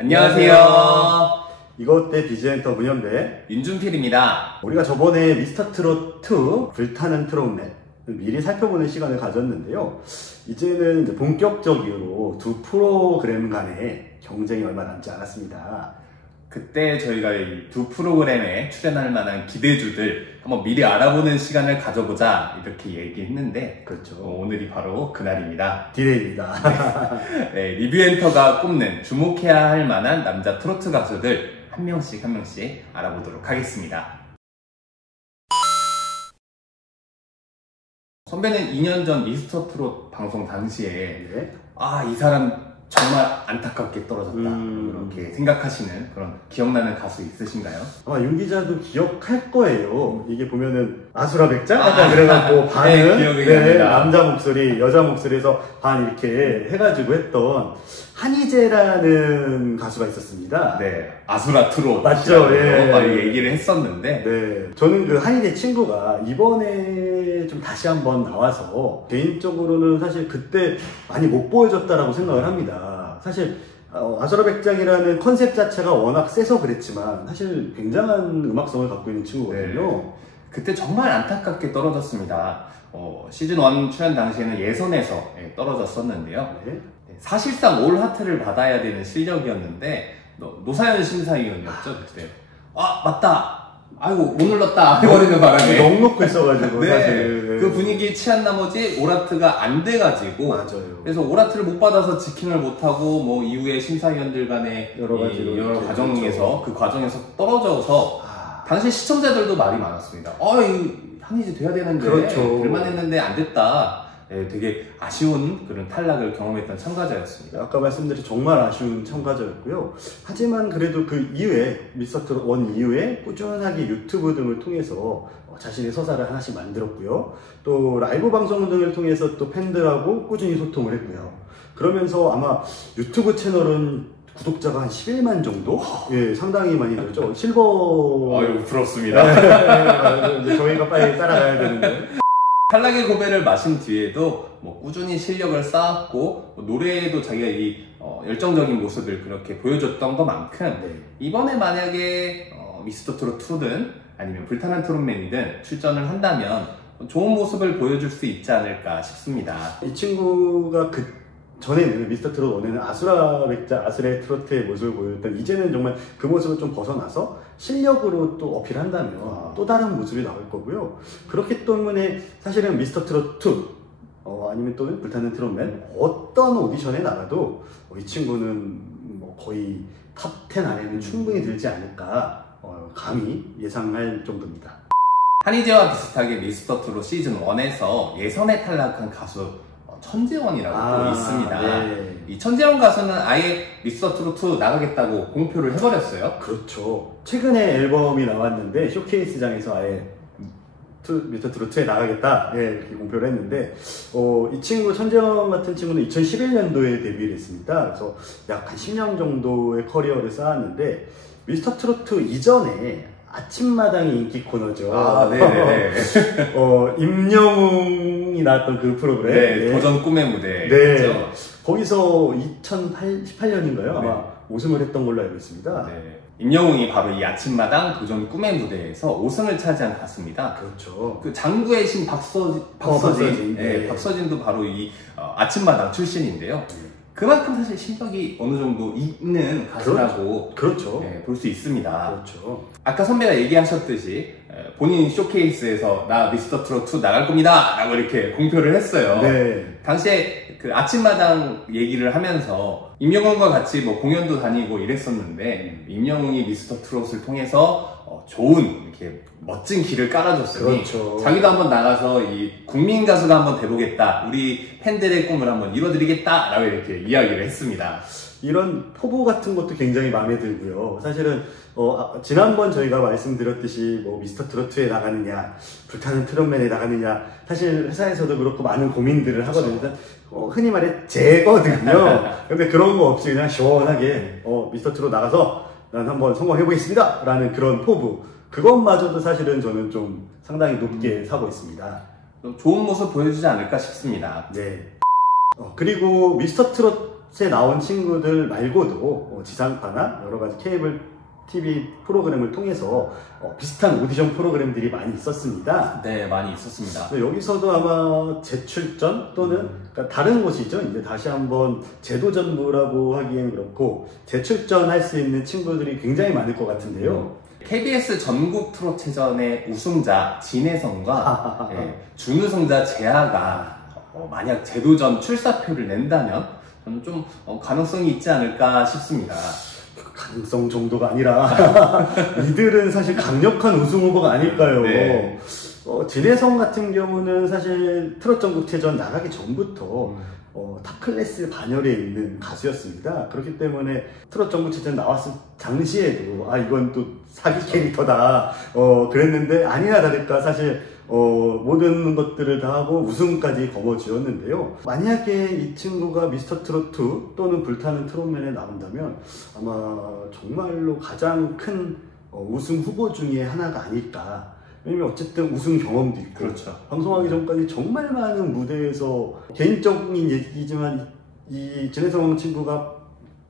안녕하세요. 이것대 비즈엔터 문현배 윤준필입니다. 우리가 저번에 미스터트롯2 불타는 트롯맨 미리 살펴보는 시간을 가졌는데요. 이제는 이제 본격적으로 두 프로그램 간의 경쟁이 얼마 남지 않았습니다. 그때 저희가 이 두 프로그램에 출연할 만한 기대주들 한번 미리 알아보는 시간을 가져보자 이렇게 얘기했는데, 그렇죠. 오늘이 바로 그날입니다. 디데이입니다. 네, 리뷰엔터가 꼽는 주목해야 할 만한 남자 트로트 가수들 한 명씩 알아보도록 하겠습니다. 선배는 2년 전 미스터트롯 방송 당시에 네. 이 사람 정말 안타깝게 떨어졌다 이렇게 생각하시는 그런 기억나는 가수 있으신가요? 아마 윤 기자도 기억할 거예요. 이게 보면은 아수라 백장? 약간 그래갖고 반은 네, 남자 목소리, 여자 목소리에서 반 이렇게 해가지고 했던 한희재라는 가수가 있었습니다. 네, 아수라 트롯 맞죠? 예. 얘기를 했었는데, 네, 저는 그 한희재 친구가 이번에 좀 다시 한번 나와서 개인적으로는 사실 그때 많이 못 보여줬다라고 생각을 합니다. 사실 아수라 백장이라는 컨셉 자체가 워낙 세서 그랬지만 사실 굉장한 음악성을 갖고 있는 친구거든요. 네, 그때 정말 안타깝게 떨어졌습니다. 시즌 1 출연 당시에는 예선에서 떨어졌었는데요. 네. 사실상 올 하트를 받아야 되는 실력이었는데 노사연 심사위원이었죠 그때. 맞다. 아이고 못 눌렀다 해버리는 바람에 넉넉고 있어가지고 네, 사실 그 분위기에 취한 나머지 올하트가 안 돼가지고, 맞아요. 그래서 올하트를 못 받아서 지킹을 못하고 뭐 이후에 심사위원들 간의 여러 과정에서 그 과정에서 떨어져서 당시 시청자들도 말이 많았습니다. 이 한희재 돼야 되는데 그렇죠. 될만 했는데 안 됐다. 네, 되게 아쉬운 그런 탈락을 경험했던 참가자였습니다. 아까 말씀드린 정말 아쉬운 참가자였고요. 하지만 그래도 그 이후에 미스터트롯 1 이후에 꾸준하게 유튜브 등을 통해서 자신의 서사를 하나씩 만들었고요. 또 라이브 방송 등을 통해서 또 팬들하고 꾸준히 소통을 했고요. 그러면서 아마 유튜브 채널은 구독자가 한 11만 정도? 예, 상당히 많이 늘었죠. 실버. 아유, 부럽습니다. 네, 저희가 빨리 따라가야 되는데. 탈락의 고배를 마신 뒤에도 꾸준히 실력을 쌓았고, 노래에도 자기가 이 열정적인 모습을 그렇게 보여줬던 것만큼, 이번에 만약에 미스터트롯2든 아니면 불타는 트롯맨이든 출전을 한다면 좋은 모습을 보여줄 수 있지 않을까 싶습니다. 이 친구가 전에는 미스터트롯 1에는 아수라 백자, 아수라의 트로트의 모습을 보여줬던, 이제는 정말 그 모습을 좀 벗어나서 실력으로 또 어필한다면 또 다른 모습이 나올 거고요. 그렇기 때문에 사실은 미스터트롯 2 아니면 또는 불타는 트롯맨 어떤 오디션에 나가도 이 친구는 거의 탑 10 안에는 충분히 들지 않을까 감히 예상할 정도입니다. 한희재와 비슷하게 미스터트롯 시즌 1에서 예선에 탈락한 가수 천재원이라고 또 있습니다. 네. 이 천재원 가수는 아예 미스터트롯2 나가겠다고 공표를 해버렸어요. 그렇죠. 최근에 앨범이 나왔는데 쇼케이스장에서 아예 미스터트롯2에 나가겠다 이렇게 공표를 했는데, 이 친구 천재원 같은 친구는 2011년도에 데뷔를 했습니다. 그래서 약 한 10년 정도의 커리어를 쌓았는데, 미스터트롯2 이전에 아침마당이 인기 코너죠. 네네. 임영웅이 나왔던 그 프로그램. 네, 도전 꿈의 무대. 네. 거기서 2018년인가요? 아마 우승을 했던 걸로 알고 있습니다. 네. 임영웅이 바로 이 아침마당 도전 꿈의 무대에서 5승을 차지한 가수입니다. 그렇죠. 그 장구의 신 박서진. 네. 박서진도 바로 이 아침마당 출신인데요. 그만큼 사실 실력이 어느 정도 있는 가수라고 그렇죠. 볼 수 있습니다. 그렇죠. 아까 선배가 얘기하셨듯이 본인 쇼케이스에서 나 미스터트롯2 나갈 겁니다 라고 이렇게 공표를 했어요. 네. 당시에 그 아침마당 얘기를 하면서 임영웅과 같이 공연도 다니고 이랬었는데, 임영웅이 미스터트롯을 통해서 좋은 이렇게 멋진 길을 깔아줬으니, 그렇죠. 자기도 한번 나가서 이 국민 가수가 한번 돼보겠다, 우리 팬들의 꿈을 한번 이뤄드리겠다 라고 이렇게 이야기를 했습니다. 이런 포부 같은 것도 굉장히 마음에 들고요. 사실은 지난번 저희가 말씀드렸듯이 미스터트롯2에 나가느냐 불타는 트롯맨에 나가느냐, 사실 회사에서도 그렇고 많은 고민들을 하거든요. 흔히 말해 제거든요. 근데 그런 거 없이 그냥 시원하게 미스터트롯 나가서 난 한번 성공해보겠습니다 라는 그런 포부, 그것마저도 사실은 저는 좀 상당히 높게 사고 있습니다. 좋은 모습 보여주지 않을까 싶습니다. 네. 그리고 미스터트롯 트롯에 나온 친구들 말고도 지상파나 여러 가지 케이블 TV 프로그램을 통해서 비슷한 오디션 프로그램들이 많이 있었습니다. 네, 많이 있었습니다. 여기서도 아마 재출전 또는 그러니까 다른 곳이죠. 이제 다시 한번 재도전부라고 하기엔 그렇고 재출전할 수 있는 친구들이 굉장히 많을 것 같은데요. KBS 전국 트롯체전의 우승자 진혜성과 준우승자 재하가 만약 재도전 출사표를 낸다면 저는 좀 가능성이 있지 않을까 싶습니다. 가능성 정도가 아니라 이들은 사실 강력한 우승 후보가 아닐까요? 네. 진혜성 같은 경우는 사실 트롯 전국체전 나가기 전부터 탑클래스 반열에 있는 가수였습니다. 그렇기 때문에 트롯 전국체전 나왔을 당시에도 이건 또 사기 캐릭터다 그랬는데 아니나 다를까 사실 모든 것들을 다 하고 우승까지 거머쥐었는데요. 만약에 이 친구가 미스터 트롯2 또는 불타는 트롯맨에 나온다면 아마 정말로 가장 큰 우승 후보 중에 하나가 아닐까. 왜냐면 어쨌든 우승 경험도 있고 그렇죠. 방송하기 전까지 정말 많은 무대에서 개인적인 얘기지만 이 진혜성 친구가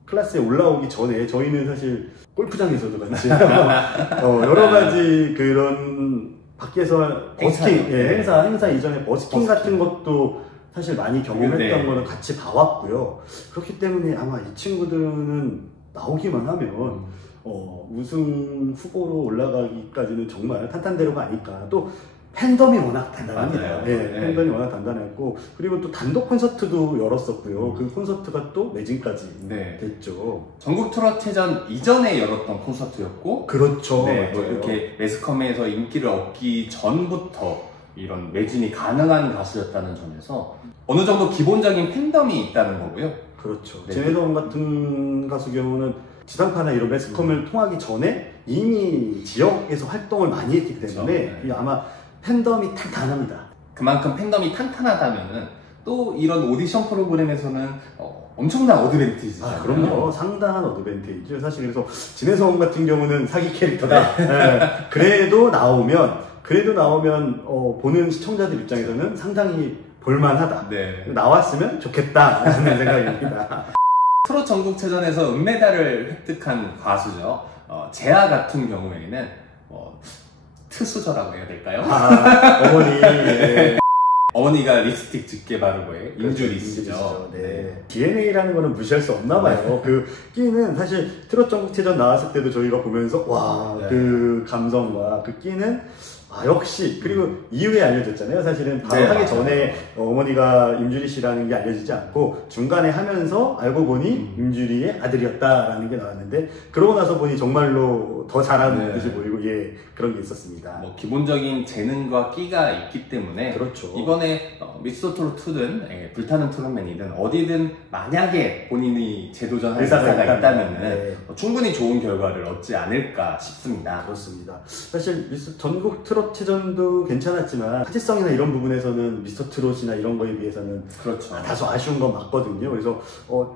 클래스에 올라오기 전에 저희는 사실 골프장에서도 같이 여러 가지 그런 밖에서 버스킹, 행사 이전에 버스킹 같은 것도 사실 많이 경험했던 거는 같이 봐왔고요. 그렇기 때문에 아마 이 친구들은 나오기만 하면 우승 후보로 올라가기까지는 정말 탄탄대로가 아닐까. 또 팬덤이 워낙 단단합니다. 팬덤이 워낙 단단했고 그리고 또 단독 콘서트도 열었었고요. 그 콘서트가 또 매진까지 됐죠. 전국 트롯체전 이전에 열었던 콘서트였고 그렇죠. 이렇게 매스컴에서 인기를 얻기 전부터 이런 매진이 가능한 가수였다는 점에서 어느 정도 기본적인 팬덤이 있다는 거고요. 그렇죠. 진혜성 같은 가수 경우는 지상파나 이런 매스컴을 통하기 전에 이미 지역에서 활동을 많이 했기 때문에 아마 팬덤이 탄탄합니다. 그만큼 팬덤이 탄탄하다면은 또 이런 오디션 프로그램에서는 엄청난 어드밴티지죠. 그럼요. 상당한 어드밴티지죠. 사실 그래서 진혜성 같은 경우는 사기 캐릭터다. 그래도 나오면 보는 시청자들 입장에서는 상당히 볼만하다. 나왔으면 좋겠다라는 생각입니다. 트롯 전국체전에서 은메달을 획득한 가수죠. 재하 같은 경우에는 트수저라고 해야 될까요? 어머니. 어머니가 립스틱 짙게 바르고 인주리스죠. DNA라는 거는 무시할 수 없나 봐요. 그 끼는 사실 트롯 전국체전 나왔을 때도 저희가 보면서 그 감성과 그 끼는 역시. 그리고 이후에 알려졌잖아요. 사실은 바로 하기 전에 어머니가 임주리 씨라는 게 알려지지 않고 중간에 하면서 알고 보니 임주리의 아들이었다라는 게 나왔는데 그러고 나서 보니 정말로 더 잘하는 듯이 보이고 그런 게 있었습니다. 기본적인 재능과 끼가 있기 때문에 그렇죠. 이번에 미스터 트롯2든 불타는 트롯맨이든 어디든 만약에 본인이 재도전할 의사가 있다면 충분히 좋은 결과를 얻지 않을까 싶습니다. 그렇습니다. 사실 전국 트롯체전도 괜찮았지만 화제성이나 이런 부분에서는 미스터 트롯이나 이런 거에 비해서는 다소 아쉬운 건 맞거든요. 그래서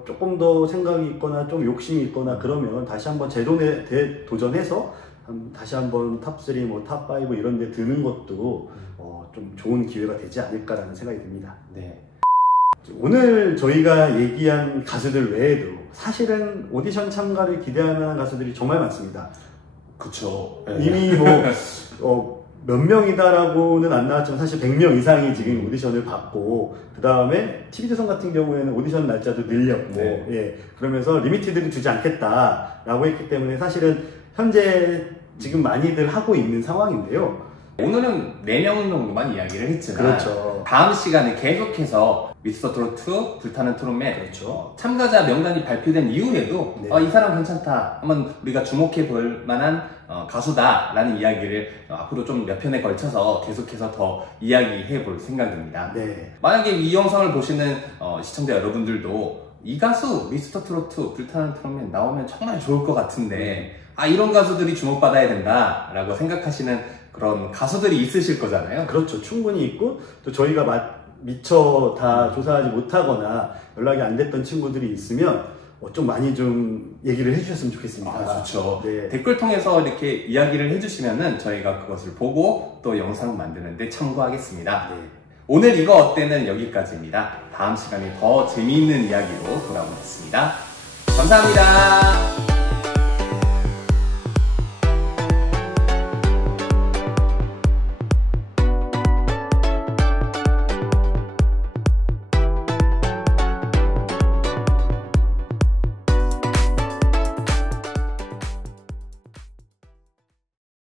조금 더 생각이 있거나 좀 욕심이 있거나 그러면 다시 한번 재도전해서 다시 한번 탑3, 탑5 이런 데 드는 것도 좀 좋은 기회가 되지 않을까라는 생각이 듭니다. 오늘 저희가 얘기한 가수들 외에도 사실은 오디션 참가를 기대할 만한 가수들이 정말 많습니다. 그쵸. 이미 몇 명이다라고는 안 나왔지만 사실 100명 이상이 지금 오디션을 받고 그 다음에 TV조선 같은 경우에는 오디션 날짜도 늘렸고 그러면서 리미티드를 주지 않겠다라고 했기 때문에 사실은 현재 지금 많이들 하고 있는 상황인데요. 오늘은 4명 정도만 이야기를 했지만 다음 시간에 계속해서 미스터 트롯2, 불타는 트롯맨 참가자 명단이 발표된 이후에도 이 사람 괜찮다, 한번 우리가 주목해 볼 만한 가수다 라는 이야기를 앞으로 좀 몇 편에 걸쳐서 계속해서 더 이야기해 볼 생각입니다. 만약에 이 영상을 보시는 시청자 여러분들도 이 가수 미스터 트롯2, 불타는 트롯맨 나오면 정말 좋을 것 같은데 이런 가수들이 주목받아야 된다 라고 생각하시는 그런 가수들이 있으실 거잖아요. 그렇죠. 충분히 있고 또 저희가 미처 다 조사하지 못하거나 연락이 안 됐던 친구들이 있으면 좀 많이 좀 얘기를 해주셨으면 좋겠습니다. 좋죠. 댓글 통해서 이렇게 이야기를 해주시면은 저희가 그것을 보고 또 영상 만드는데 참고하겠습니다. 오늘 이거 어때는 여기까지입니다. 다음 시간에 더 재미있는 이야기로 돌아오겠습니다. 감사합니다.